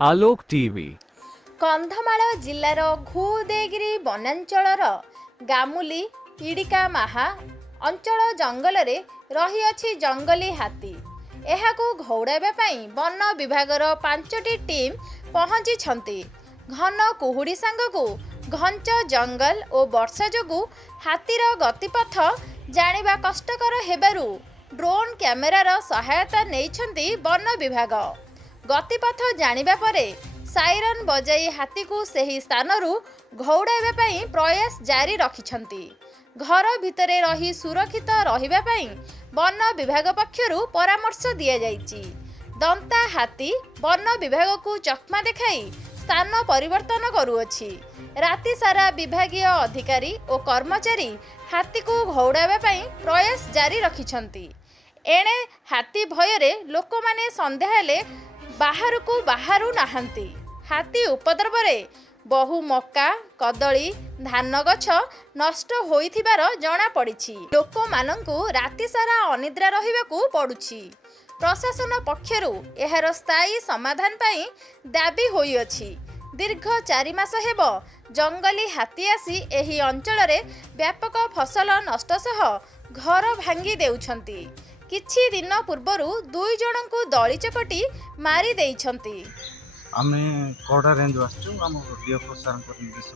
आलोक TV Kandhamal जिल्लार घुदेगिरी वनांचलर गामुली इडिका माहा अंचल जंगल रही अछि जंगली हाथी। एहाकू घौड़ाइबा पई वन विभागर 5टी टीम पहुंची छंती। घन कुहुड़ी सांगकू घंच जंगल और वर्षा जोगु हाथीर गतिपथ जानिबा कष्टकर हेबारु ड्रोन कैमेरार सहायता नेइछंती वन विभाग। गतिपथ जानिबा परे साइरन बजाई हाथी को सही स्थानरू घौड़ाइबा पई प्रयास जारी रखिछंती। घर भितरे रही सुरक्षित रहिबा पई वन विभाग पक्षरु परामर्श दिया जाइछि। दंता हाथी वन विभाग को चकमा देखाई स्थान परिवर्तन करुअछि। राति सारा विभागीय अधिकारी और कर्मचारी हाथी को घौड़ाइबा पई प्रयास जारी रखिछंती। एणे हाथी भयरे लोक माने संदेह हेले बाहर को बाहरु नाहंती। हाथी उपद्रवरे बहु मक्का कदली धान गछ नष्ट होइथिबार जणा पड़िछि। लोक मानंकु राति सारा अनिद्रा रहिबाकू पड़ुछि। प्रशासन पक्षरु एहार स्थायी समाधान पाई दाबी होइअछि। दीर्घ 4 मास हेब जंगली हाथी आसी एही अंचल रे व्यापक फसल नष्ट सह घर भांगी देउछंती। किछि दिन पूर्वरु 2 जनଙ୍କୁ दଳି चकटी मारी देइछंती। आमे कोडा रेंज आसछु हम डीएफओ सर को निर्देश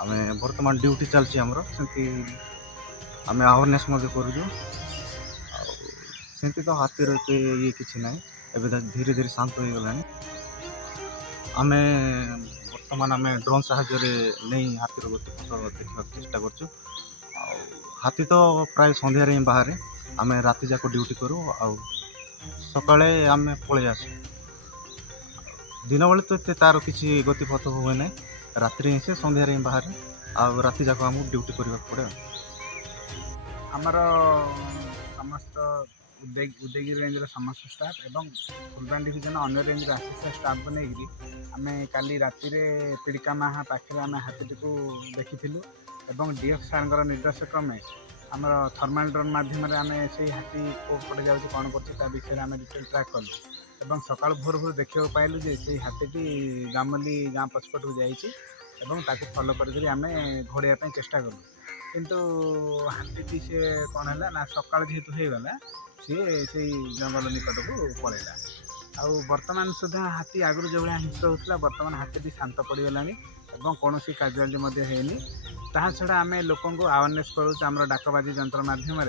आमे वर्तमान ड्यूटी चलछि हमरो सेंती आमे अवेयरनेस मध्ये करूछु। सेंती तो हाथी रहते ये किछि नै एबे धीरे धीरे शांत हो गलानी। आमे वर्तमान आमे ड्रोन सहायता रे नै हाथी रो गति पथ देखा चेष्टा करछु। हाथी तो प्राय संध्या रे बाहर आमे राति जाको ड्यूटी करू आ सकाळे आमे पळे आसु। दिन बेले तो एते तार किसी गतिपथ हुए ना रात्रि से संध्या रे बाहर आ राति जाको हम ड्यूटी करबा पड़े। आमर समस्त उदयगिरी रेंज समस्त स्टाफ एवं फुलबाणी डिविजन अन्य रेंज आसिस्टेंट स्टाफ को नहीं आमे काली राति रे पिड़िका माहा पाखे आमे हाथी को देखिथिलु एवं डीएफ सार निर्देश क्रमे आमर थर्माल ड्रोन माध्यम आमे से हाथी को पड़े जाउछि कोन करछि ता विषय आमे डिटेल ट्रैक कलु एवं सकाल भोर भोर देखा पाइलु जे से हाथीटी गामली गाँ पछपट को जाइए फॉलो करी आम घोड़ाइया चेष्टा कलु किंतु हाथीटी से कौन है ना सकाल जेहेतु होगला सी से जंगल निकट को पलैला। आउ वर्तमान सुधा हाथी आगु जो भाया हिंस्र होता वर्तमान हाथीटी शांत पड़गला और कौन काजुआलिटी है। ता छड़ा आम लोक अवेयरनेस करूँ आम डाकबाजी जंत्र मध्यम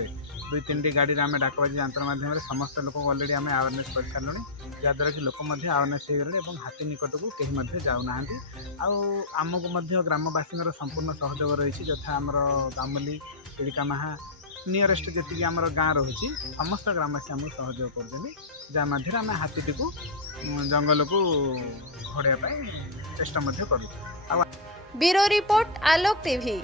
2-3टी गाड़ी आम डाकबाजी जंत्र मध्यम समस्त लोक अलरेडी आम अवेयरनेस कर सारे जहाँद्वारा कि लोक अवेयरनेस हो गले हाथी निकट को कहीं जाऊना। आमको ग्रामवासी संपूर्ण सहयोग रही यथा आमर गामुली पिड़िका माहा नियरेस्ट जी आम गाँ रही समस्त ग्रामवासी आमको सहयोग कर जहाँ मध्य आम हाथीटी को जंगल को घोड़ाइया चेष्टा करूँ। ब्यूरो रिपोर्ट आलोक टीवी।